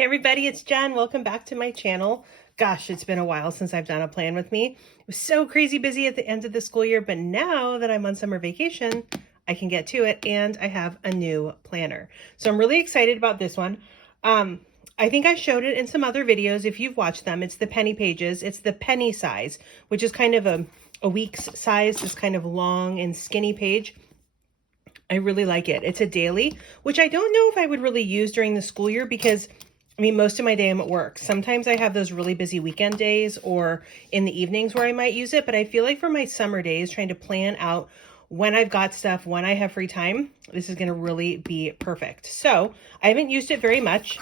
Hey everybody, it's Jen. Welcome back to my channel. Gosh, it's been a while since I've done a plan with me. It was so crazy busy at the end of the school year, but now that I'm on summer vacation, I can get to it and I have a new planner. So I'm really excited about this one. I think I showed it in some other videos. If you've watched them, it's the penny pages. It's the penny size, which is kind of a week's size, just kind of long and skinny page. I really like it. It's a daily, which I don't know if I would really use during the school year because I mean, most of my day I'm at work. Sometimes I have those really busy weekend days or in the evenings where I might use it. But I feel like for my summer days, trying to plan out when I've got stuff, when I have free time, this is going to really be perfect. So I haven't used it very much.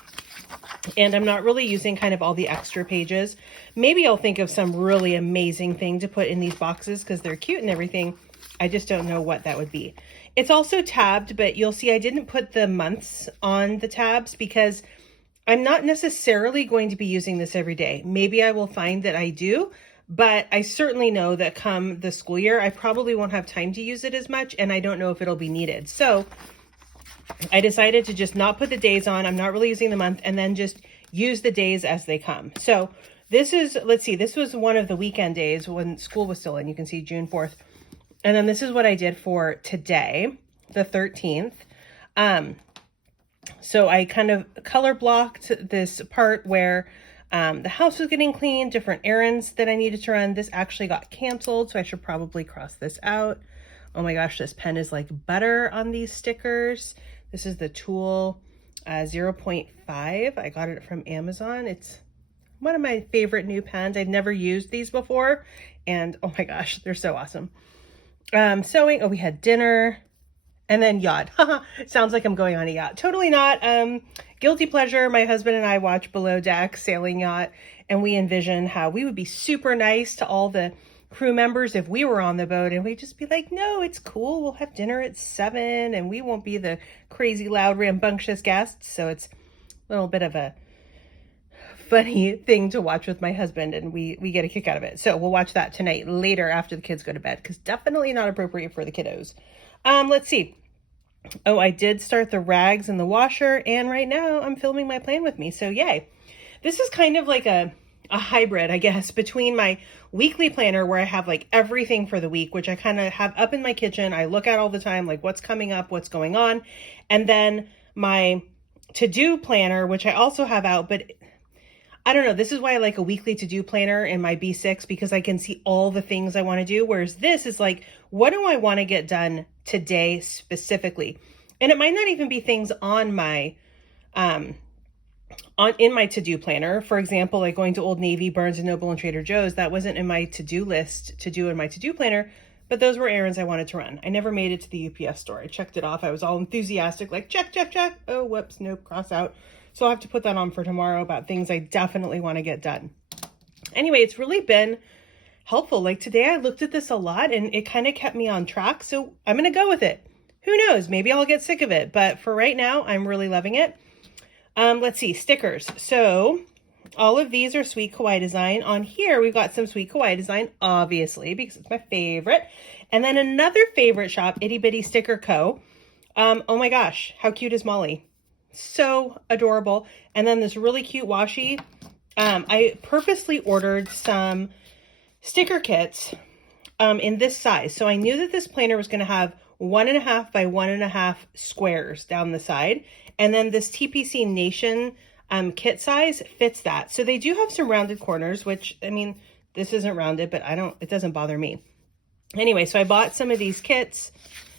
And I'm not really using kind of all the extra pages. Maybe I'll think of some really amazing thing to put in these boxes because they're cute and everything. I just don't know what that would be. It's also tabbed, but you'll see I didn't put the months on the tabs because I'm not necessarily going to be using this every day. Maybe I will find that I do, but I certainly know that come the school year, I probably won't have time to use it as much, and I don't know if it'll be needed. So I decided to just not put the days on. I'm not really using the month, and then just use the days as they come. So this is, let's see, this was one of the weekend days when school was still in. You can see June 4th. And then this is what I did for today, the 13th. So I kind of color blocked this part where the house was getting cleaned, different errands that I needed to run. This actually got canceled, so I should probably cross this out. Oh my gosh, this pen is like butter on these stickers. This is the Tool 0.5. I got it from Amazon. It's one of my favorite new pens. I'd never used these before, and oh my gosh, they're so awesome. Sewing, oh, we had dinner. And then yacht. Sounds like I'm going on a yacht. Totally not. Guilty pleasure. My husband and I watch Below Deck Sailing Yacht, and we envision how we would be super nice to all the crew members if we were on the boat, and we'd just be like, no, it's cool. We'll have dinner at 7, and we won't be the crazy, loud, rambunctious guests. So it's a little bit of a funny thing to watch with my husband, and we get a kick out of it. So we'll watch that tonight later after the kids go to bed, because definitely not appropriate for the kiddos. Let's see. Oh, I did start the rags in the washer, and right now I'm filming my plan with me. So yay. This is kind of like a hybrid, I guess, between my weekly planner where I have like everything for the week, which I kind of have up in my kitchen. I look at all the time, like what's coming up, what's going on. And then my to-do planner, which I also have out, but I don't know. This is why I like a weekly to-do planner in my B6 because I can see all the things I want to do. Whereas this is like, what do I want to get done today specifically? And it might not even be things on my, in my to-do planner. For example, like going to Old Navy, Barnes & Noble, and Trader Joe's. That wasn't in my to-do list to do in my to-do planner, but those were errands I wanted to run. I never made it to the UPS store. I checked it off. I was all enthusiastic, like check, check, check. Oh, whoops, nope, cross out. So I'll have to put that on for tomorrow about things I definitely want to get done. Anyway, it's really been helpful. Like today I looked at this a lot and it kind of kept me on track. So I'm going to go with it. Who knows? Maybe I'll get sick of it. But for right now, I'm really loving it. Let's see, stickers. So all of these are Sweet Kawaii design. On here, we've got some Sweet Kawaii design, obviously, because it's my favorite. And then another favorite shop, Itty Bitty Sticker Co. Oh my gosh, how cute is Molly? So adorable. And then this really cute washi. I purposely ordered some sticker kits in this size. So I knew that this planner was going to have 1.5 by 1.5 squares down the side. And then this TPC Nation kit size fits that. So they do have some rounded corners, which, I mean, this isn't rounded, but it doesn't bother me. Anyway, so I bought some of these kits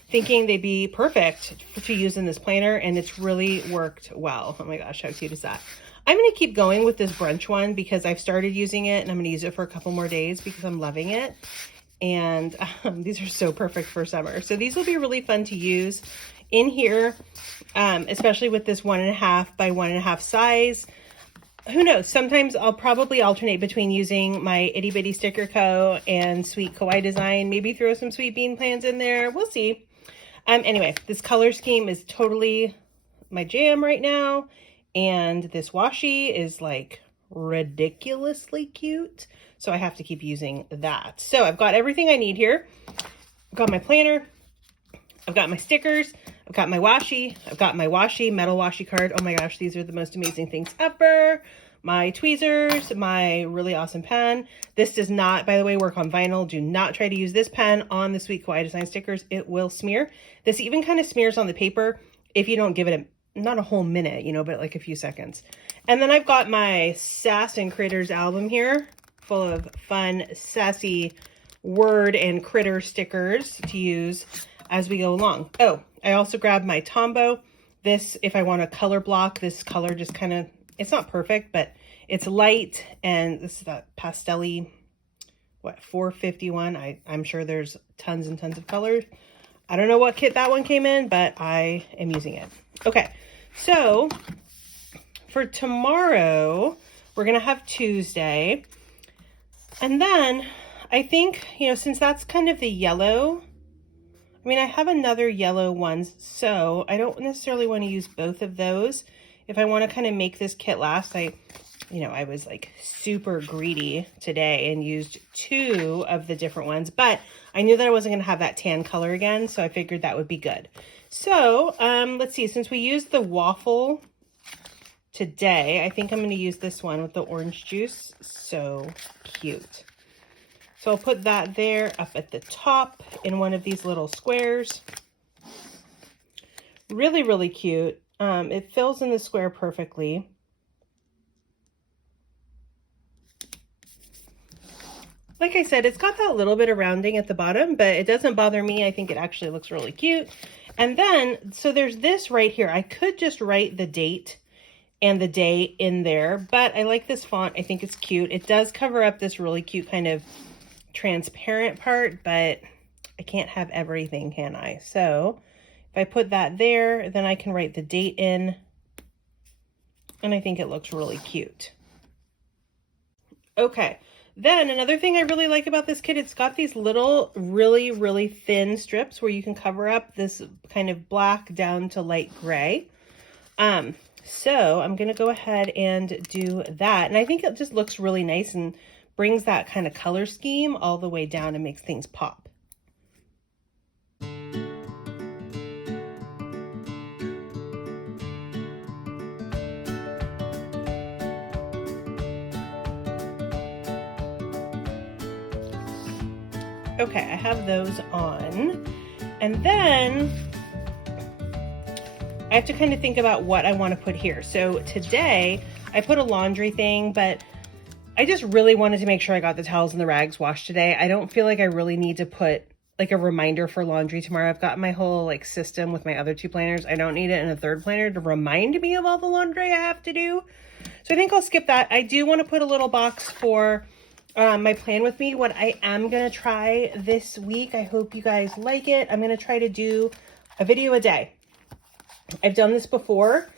thinking they'd be perfect to use in this planner, and it's really worked well. Oh my gosh, how cute is that? I'm going to keep going with this brunch one because I've started using it, and I'm going to use it for a couple more days because I'm loving it. And these are so perfect for summer. So these will be really fun to use in here, especially with this 1.5 by 1.5 size. Who knows? Sometimes I'll probably alternate between using my Itty Bitty Sticker Co. and Sweet Kawaii design. Maybe throw some Sweet Bean plans in there. We'll see. Anyway, this color scheme is totally my jam right now. And this washi is like ridiculously cute. So I have to keep using that. So I've got everything I need here. I've got my planner. I've got my stickers, I've got my washi, I've got my washi, metal washi card. Oh my gosh, these are the most amazing things ever. My tweezers, my really awesome pen. This does not, by the way, work on vinyl. Do not try to use this pen on the Sweet Kawaii Design stickers. It will smear. This even kind of smears on the paper if you don't give it not a whole minute, you know, but like a few seconds. And then I've got my Sass and Critters album here, full of fun, sassy word and critter stickers to use as we go along. Oh, I also grabbed my Tombow. This, if I want a color block, this color just kind of, it's not perfect, but it's light, and this is that pastel-y, what, 451. I'm sure there's tons and tons of colors. I don't know what kit that one came in, but I am using it. Okay, so for tomorrow, we're going to have Tuesday. And then I think, you know, since that's kind of the yellow, I mean, I have another yellow one, so I don't necessarily want to use both of those. If I want to kind of make this kit last, I was like super greedy today and used 2 of the different ones, but I knew that I wasn't going to have that tan color again, so I figured that would be good. So let's see, since we used the waffle today, I think I'm going to use this one with the orange juice. So cute. So I'll put that there up at the top in one of these little squares. Really, really cute. It fills in the square perfectly. Like I said, it's got that little bit of rounding at the bottom, but it doesn't bother me. I think it actually looks really cute. And then, so there's this right here. I could just write the date and the day in there, but I like this font. I think it's cute. It does cover up this really cute kind of transparent part, but I can't have everything, can I? So if I put that there, then I can write the date in, and I think it looks really cute. Okay, then another thing I really like about this kit, it's got these little really, really thin strips where you can cover up this kind of black down to light gray. So I'm going to go ahead and do that. And I think it just looks really nice and brings that kind of color scheme all the way down and makes things pop. Okay, I have those on. And then I have to kind of think about what I want to put here. So today I put a laundry thing, but I just really wanted to make sure I got the towels and the rags washed today. I don't feel like I really need to put like a reminder for laundry tomorrow. I've got my whole like system with my other 2 planners. I don't need it in a 3rd planner to remind me of all the laundry I have to do. So I think I'll skip that. I do want to put a little box for my plan with me. What I am going to try this week, I hope you guys like it. I'm going to try to do a video a day. I've done this before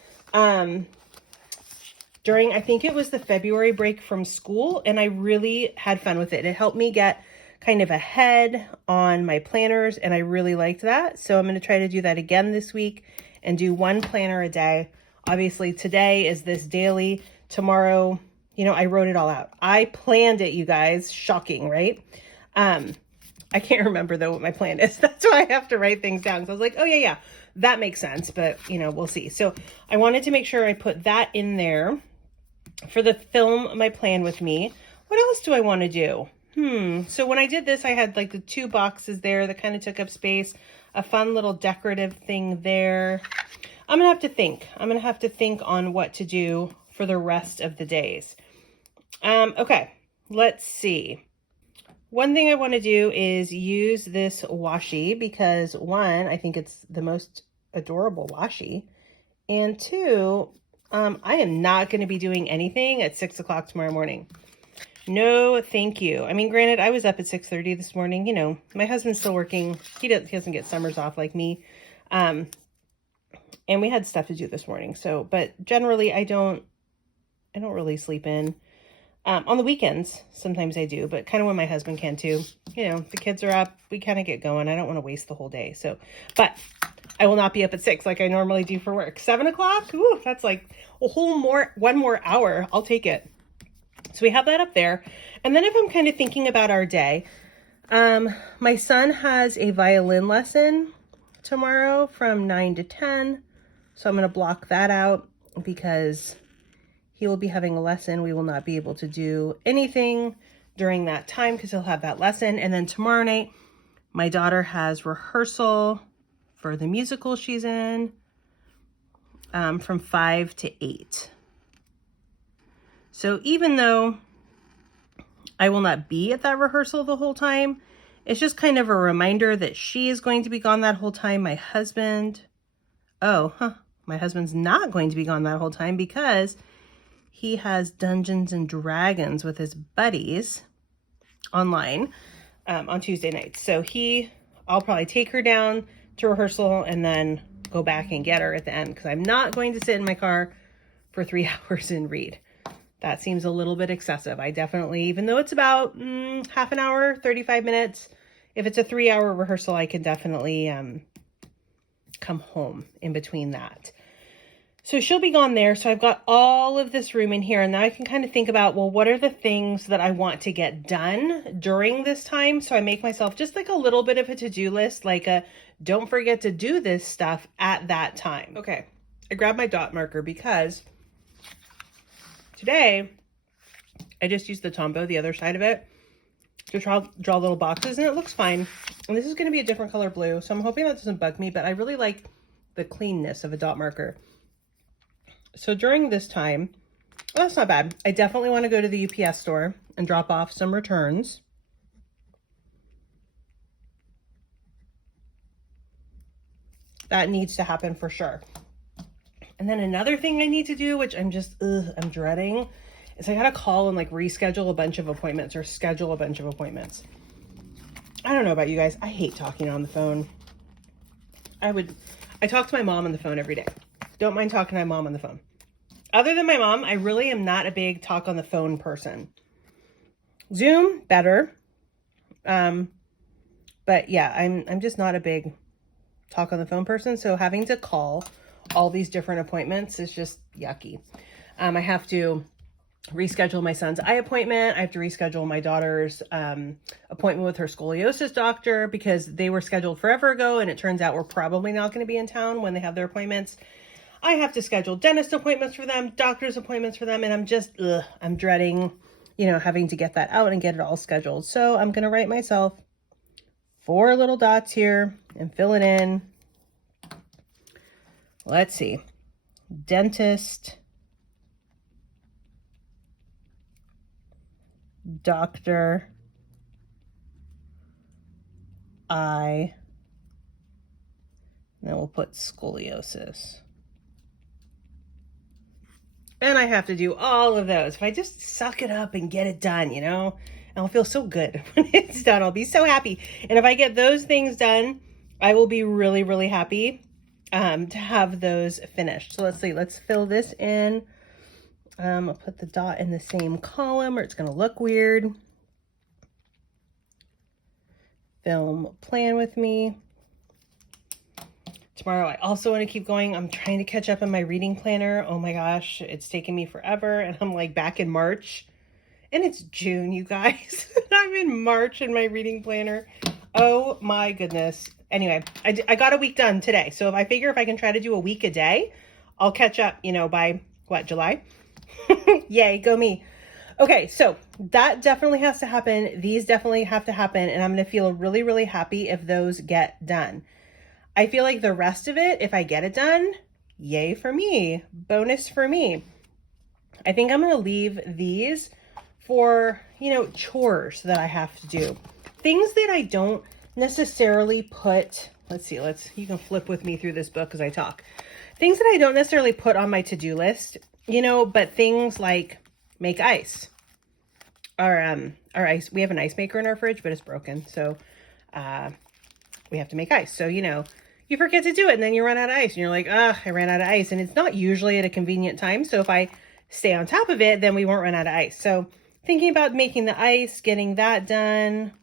during, I think it was the February break from school, and I really had fun with it. It helped me get kind of ahead on my planners, and I really liked that. So I'm going to try to do that again this week and do 1 planner a day. Obviously today is this daily. Tomorrow, you know, I wrote it all out. I planned it, you guys. Shocking, right? I can't remember though what my plan is. That's why I have to write things down. So I was like, oh yeah, that makes sense, but you know, we'll see. So I wanted to make sure I put that in there for the film my plan with me. What else do I want to do? So when I did this, I had like the 2 boxes there that kind of took up space, a fun little decorative thing there. I'm gonna have to think. I'm gonna have to think on what to do for the rest of the days. Okay, let's see. One thing I want to do is use this washi because 1, I think it's the most adorable washi, and 2, I am not going to be doing anything at 6 o'clock tomorrow morning. No, thank you. I mean, granted, I was up at 6:30 this morning. You know, my husband's still working. He doesn't get summers off like me. And we had stuff to do this morning. So, but generally I don't really sleep in. On the weekends, sometimes I do, but kind of when my husband can too. You know, the kids are up, we kind of get going. I don't want to waste the whole day. So, but I will not be up at 6 like I normally do for work. 7 o'clock, ooh, that's like a whole one more hour. I'll take it. So we have that up there. And then if I'm kind of thinking about our day, my son has a violin lesson tomorrow from 9 to 10. So I'm going to block that out because he will be having a lesson. We will not be able to do anything during that time because he'll have that lesson. And then tomorrow night, my daughter has rehearsal for the musical she's in from 5 to 8. So even though I will not be at that rehearsal the whole time, it's just kind of a reminder that she is going to be gone that whole time. My husband's not going to be gone that whole time because he has Dungeons and Dragons with his buddies online on Tuesday nights. So I'll probably take her down to rehearsal and then go back and get her at the end because I'm not going to sit in my car for 3 hours and read. That seems a little bit excessive. I definitely, even though it's about half an hour, 35 minutes, if it's a 3-hour rehearsal, I can definitely come home in between that. So she'll be gone there. So I've got all of this room in here. And now I can kind of think about, well, what are the things that I want to get done during this time? So I make myself just like a little bit of a to-do list, like don't forget to do this stuff at that time. Okay, I grabbed my dot marker because today I just used the Tombow, the other side of it, to draw little boxes, and it looks fine. And this is going to be a different color blue, so I'm hoping that doesn't bug me, but I really like the cleanness of a dot marker. So during this time, well, that's not bad. I definitely want to go to the UPS store and drop off some returns. That needs to happen for sure. And then another thing I need to do, which I'm dreading, is I gotta call and like reschedule a bunch of appointments or schedule a bunch of appointments. I don't know about you guys. I hate talking on the phone. I talk to my mom on the phone every day. Don't mind talking to my mom on the phone. Other than my mom, I really am not a big talk on the phone person. Zoom, better. But yeah, I'm just not a big talk on the phone person. So having to call all these different appointments is just yucky. I have to reschedule my son's eye appointment. I have to reschedule my daughter's appointment with her scoliosis doctor because they were scheduled forever ago. And it turns out we're probably not going to be in town when they have their appointments. I have to schedule dentist appointments for them, doctor's appointments for them. And I'm just, I'm dreading, having to get that out and get it all scheduled. So I'm going to write myself 4 little dots here and fill it in. Let's see. Dentist, doctor, eye, and then we'll put scoliosis. And I have to do all of those. If I just suck it up and get it done, and I'll feel so good when it's done. I'll be so happy. And if I get those things done, I will be really, really happy to have those finished. So let's see. Let's fill this in. I'll put the dot in the same column or it's going to look weird. Film plan with me. Tomorrow, I also want to keep going. I'm trying to catch up on my reading planner. Oh my gosh, it's taken me forever. And I'm like back in March. And it's June, you guys. I'm in March in my reading planner. Oh my goodness. Anyway, I got a week done today. So if I can try to do a week a day, I'll catch up, by what, July? Yay, go me. Okay, so that definitely has to happen. These definitely have to happen. And I'm going to feel really, really happy if those get done. I feel like the rest of it, if I get it done, yay for me. Bonus for me. I think I'm going to leave these for, chores that I have to do. Things that I don't necessarily put, let's see, you can flip with me through this book as I talk. Things that I don't necessarily put on my to-do list, but things like make ice. Our ice, we have an ice maker in our fridge, but it's broken. So, we have to make ice. So, you forget to do it and then you run out of ice and you're like, I ran out of ice. And it's not usually at a convenient time. So if I stay on top of it, then we won't run out of ice. So thinking about making the ice, getting that done,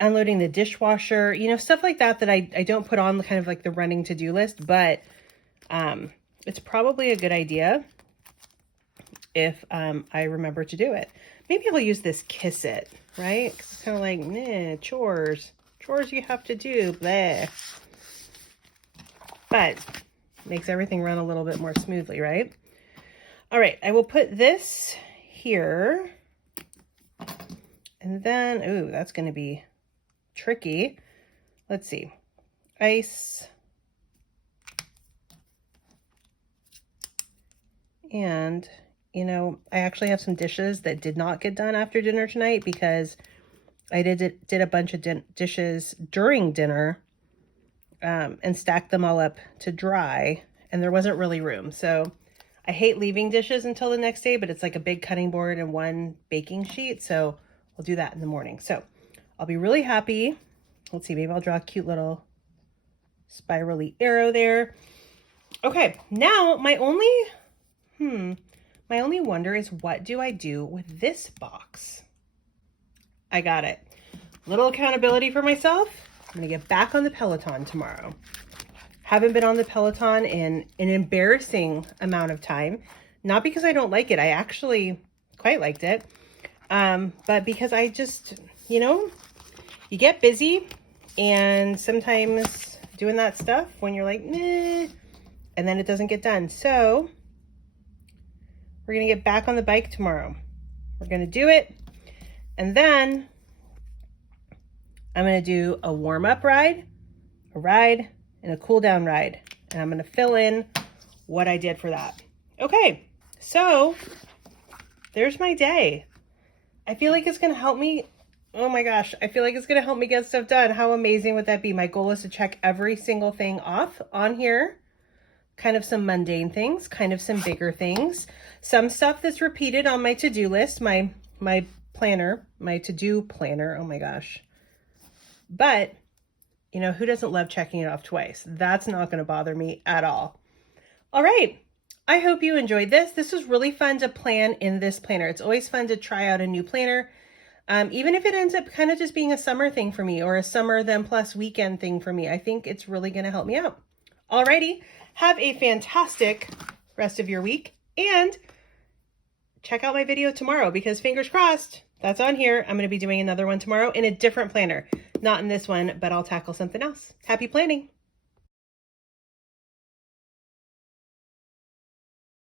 unloading the dishwasher, stuff like that I don't put on the kind of like the running to-do list, but it's probably a good idea if I remember to do it. Maybe I'll use this Kiss It, right? Because it's kind of like, chores you have to do, bleh. but makes everything run a little bit more smoothly, right? All right, I will put this here. And then, ooh, that's going to be tricky. Let's see. Ice. And, you know, I actually have some dishes that did not get done after dinner tonight because I did a bunch of dishes during dinner and stacked them all up to dry, and there wasn't really room. So I hate leaving dishes until the next day, but it's like a big cutting board and one baking sheet. So I'll do that in the morning. So I'll be really happy. Let's see, maybe I'll draw a cute little spirally arrow there. Okay, now my only wonder is, what do I do with this box? I got it. Little accountability for myself. I'm gonna get back on the Peloton tomorrow. Haven't been on the Peloton in an embarrassing amount of time. Not because I don't like it. I actually quite liked it. But because I just, you know, you get busy, and sometimes doing that stuff when you're like, meh, and then it doesn't get done. So we're going to get back on the bike tomorrow. We're going to do it. And then I'm going to do a warm-up ride, a ride, and a cool-down ride. And I'm going to fill in what I did for that. Okay, so there's my day. I feel like it's going to help me. Oh my gosh, I feel like it's going to help me get stuff done. How amazing would that be? My goal is to check every single thing off on here. Kind of some mundane things, kind of some bigger things. Some stuff that's repeated on my to-do list, my planner, my to-do planner. Oh my gosh. But, you know, who doesn't love checking it off twice? That's not going to bother me at all. All right. I hope you enjoyed this. This was really fun to plan in this planner. It's always fun to try out a new planner. Even if it ends up kind of just being a summer thing for me, or a summer then plus weekend thing for me, I think it's really going to help me out. Alrighty, have a fantastic rest of your week, and check out my video tomorrow, because fingers crossed, that's on here. I'm going to be doing another one tomorrow in a different planner. Not in this one, but I'll tackle something else. Happy planning.